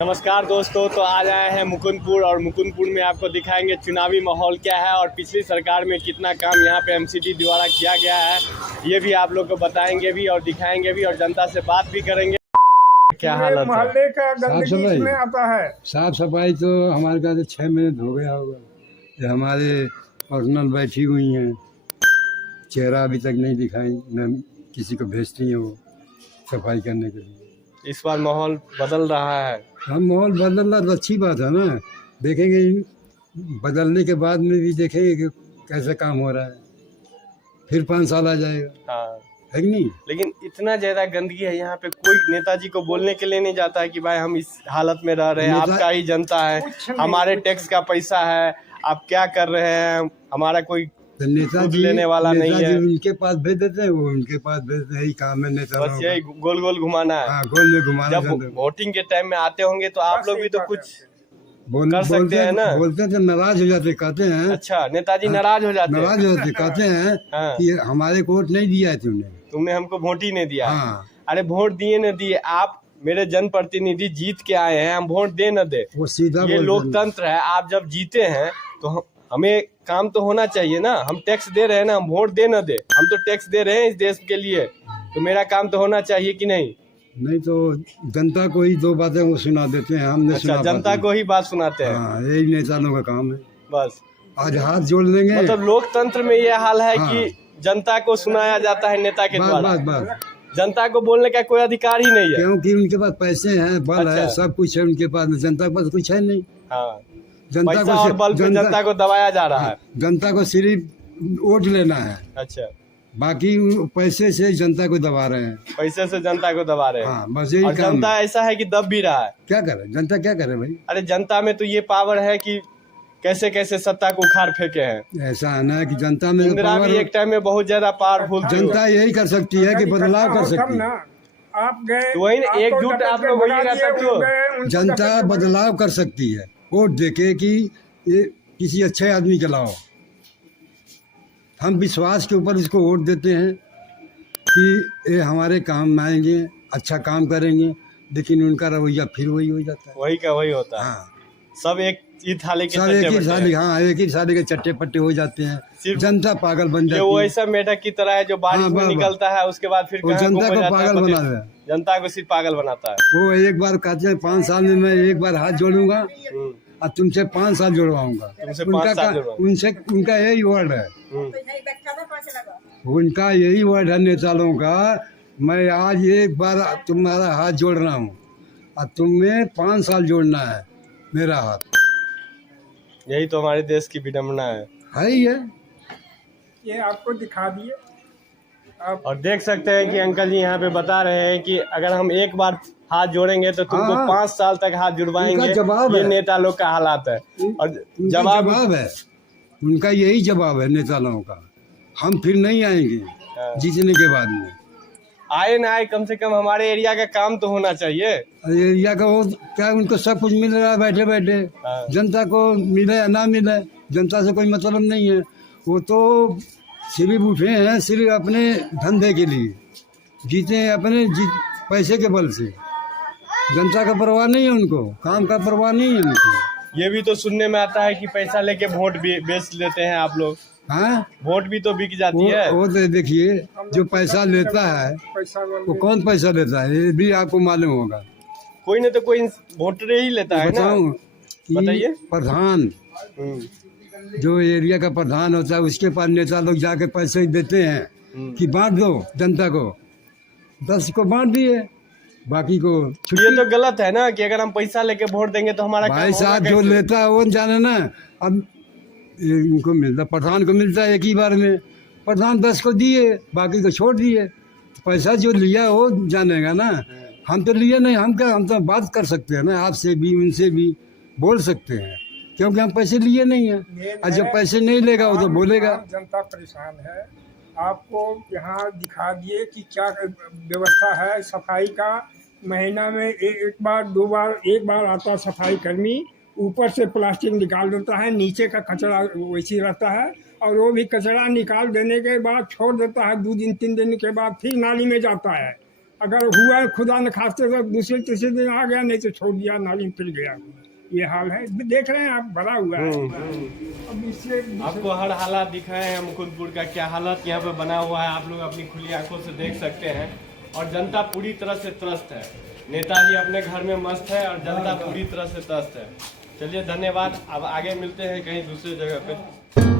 नमस्कार दोस्तों, तो आज आए हैं मुकुंदपुर और मुकुंदपुर में आपको दिखाएंगे चुनावी माहौल क्या है और पिछली सरकार में कितना काम यहाँ पे एमसीडी द्वारा किया गया है। ये भी आप लोग को बताएंगे भी और दिखाएंगे भी और जनता से बात भी करेंगे। क्या हालत है मोहल्ले का गंदगी इसमें आता है। साफ सफाई तो हमारे का 6 महीने हो गया होगा। ये हमारे पर्सनल बैठी हुई हैं, चेहरा अभी तक नहीं दिखाई, न किसी को भेजती हैं वो सफाई करने के लिए। इस बार माहौल बदल रहा है। हम माहौल बदलना तो अच्छी बात है ना, देखेंगे बदलने के बाद में भी देखेंगे कि कैसे काम हो रहा है, फिर 5 साल आ जाएगा। हाँ, है कि नहीं? लेकिन इतना ज्यादा गंदगी है यहाँ पे, कोई नेताजी को बोलने के लिए नहीं जाता है कि भाई हम इस हालत में रह रहे हैं, आपका ही जनता है, हमारे टैक्स का पैसा है, आप क्या कर रहे हैं, हमारा कोई नेताजी लेने वाला नहीं है। उनके पास भेज देते हैं, वो उनके पास भेज देते हैं, यही काम है नेता। बस यही गोल गोल घुमाना है। हाँ, गोल में घुमाना। जब वोटिंग के टाइम में आते होंगे तो आप लोग भी तो कुछ कर सकते हैं ना। बोलते थे, नाराज हो जाते, कहते हैं। अच्छा, नेताजी नाराज हो जाते हैं। नाराज हो जाते, कहते हैं हाँ। कि हमारे को वोट नहीं दिया है तुमने हमको वोट ही नहीं दिया। हाँ। अरे वोट दिए न दिए, आप मेरे जनप्रतिनिधि जीत के आए हैं, हम वोट दे न दे, वो सीधा ये लोकतंत्र है। आप जब जीते हैं तो हमें काम तो होना चाहिए ना। हम टैक्स दे रहे हैं ना, हम वोट दे न दे, हम तो टैक्स दे रहे हैं इस देश के लिए, तो मेरा काम तो होना चाहिए कि नहीं। नहीं तो जनता को ही 2 बातें वो सुना देते हैं, हमने अच्छा, जनता को ही बात सुनाते हैं। हाँ, यही नेताओं का काम है। बस आज हाथ जोड़ लेंगे। मतलब लोकतंत्र में ये हाल है हाँ। कि जनता को सुनाया जाता है नेता के द्वारा। बस जनता को बोलने का कोई अधिकार ही नहीं है, क्योंकि उनके पास पैसे हैं, बल अच्छा। है, सब कुछ है उनके पास। जनता के पास कुछ है नहीं। हाँ, जनता पैसा और बल पे जनता को दबाया जा रहा है। जनता को सिर्फ वोट लेना है, अच्छा, बाकी पैसे से जनता को दबा रहे हैं। पैसे से जनता को दबा रहे हैं। हाँ, बस यही और काम जनता है। ऐसा है कि दब भी रहा है। क्या करे जनता, क्या करे भाई? अरे जनता में तो ये पावर है कि कैसे कैसे सत्ता को उखाड़ फेंके हैं। ऐसा है ना कि जनता में इंदिरा भी एक टाइम में बहुत ज्यादा पावरफुल थी। जनता यही कर सकती है कि बदलाव कर सकती है। आप गए तो वही एकजुट आप लोग होइएगा तब तो। जनता बदलाव कर सकती है वोट देके कि ये किसी अच्छे आदमी के लाओ। हम विश्वास के ऊपर इसको वोट देते हैं कि ये हमारे काम में आएंगे, अच्छा काम करेंगे, लेकिन उनका रवैया फिर वही हो जाता है। वही का वही होता है। हाँ, सब एक ही थाली के सब चट्टे एक ही बट्टे थाली, हैं। हाँ, एक ही थाली के चट्टे पट्टे हो जाते हैं। सिर्फ जनता पागल बन ये जाती वो है। ऐसा मेढक की तरह है जो बारिश हाँ, में वाह, निकलता है, उसके बाद फिर वो कहाँ जनता गुम हो को जाता है, पागल पति- बना रहा है। जनता को सिर्फ पागल बनाता है। वो एक बार कहते हैं 5 साल में मैं एक बार हाथ जोड़ूंगा और तुमसे 5 साल जुड़वाऊंगा। तुमसे 5 साल जुड़वाऊंगा। उनसे उनका यही वर्ड है, हम्म। उनका यही वर्ड है नेताओं का। मैं आज एक बार तुम्हारा हाथ जोड़ रहा हूँ और तुम्हें 5 साल जोड़ना है मेरा हाथ। यही तो हमारे देश की विडम्बना है ही है। ये आपको दिखा दिए। आप और देख सकते हैं कि अंकल जी यहाँ पे बता रहे हैं कि अगर हम एक बार हाथ जोड़ेंगे तो तुमको हाँ। 5 साल तक हाथ जुड़वाएंगे। उनका जवाब ये है। नेता लोग का हालात है और उनका जवाब जवाब है, उनका यही जवाब है नेताओं का। हम फिर नहीं आएंगे जीतने के बाद में। आए ना आए, कम से कम हमारे एरिया का काम तो होना चाहिए। एरिया का वो क्या, उनको सब कुछ मिल रहा है बैठे बैठे। हाँ। जनता को मिले या ना मिले, जनता से कोई मतलब नहीं है। वो तो सिर्फ उठे हैं सिर्फ अपने धंधे के लिए, जीते हैं अपने पैसे के बल से। जनता का परवाह नहीं है उनको, काम का परवाह नहीं है उनको। ये भी तो सुनने में आता है कि पैसा लेके वोट भी बेच लेते हैं आप लोग। हाँ, वोट भी तो बिक जाती है। वो तो देखिए, जो पैसा लेता है पैसा वो कौन पैसा लेता है ये भी आपको मालूम होगा। कोई न तो कोई वोटर ही लेता है ना। बताऊं कि बताइए। प्रधान, जो एरिया का प्रधान होता है, उसके पास नेता लोग जाके पैसे देते हैं कि बांट दो जनता को। 10 को बांट दिए, बाकी को ये तो गलत है ना कि अगर हम पैसा लेके वोट देंगे तो हमारा भाई काम साहब होगा जो कैसे? लेता है वो जाने ना। अब इनको मिलता, प्रधान को मिलता है एक ही बार में। प्रधान 10 को दिए, बाकी को छोड़ दिए। पैसा जो लिया वो जानेगा ना। हम तो लिए नहीं, हम क्या, हम तो बात कर सकते हैं ना, आपसे भी उनसे भी बोल सकते हैं, क्योंकि हम पैसे लिए नहीं हैं। और जब पैसे नहीं लेगा वो तो बोलेगा। जनता परेशान है। आपको यहाँ दिखा दिए कि क्या व्यवस्था है सफाई का। महीना में एक बार 2 बार, एक बार आता सफाई कर्मी, ऊपर से प्लास्टिक निकाल देता है, नीचे का कचरा वैसी रहता है, और वो भी कचरा निकाल देने के बाद छोड़ देता है। 2 दिन 3 दिन के बाद फिर नाली में जाता है। अगर हुआ खुदा न खास्ते तो दूसरे तीसरे दिन आ गया, नहीं तो छोड़ दिया नाली में फिर गया। ये हाल है, देख रहे हैं आप, भरा हुआ है। अब इससे आपको हर हालात दिखाए हैं मुकुंदपुर का, क्या हालत यहाँ पे बना हुआ है आप लोग अपनी खुली आंखों से देख सकते हैं। और जनता पूरी तरह से त्रस्त है, नेताजी अपने घर में मस्त है और जनता पूरी तरह से त्रस्त है। चलिए धन्यवाद, अब आगे मिलते हैं कहीं दूसरी जगह पे।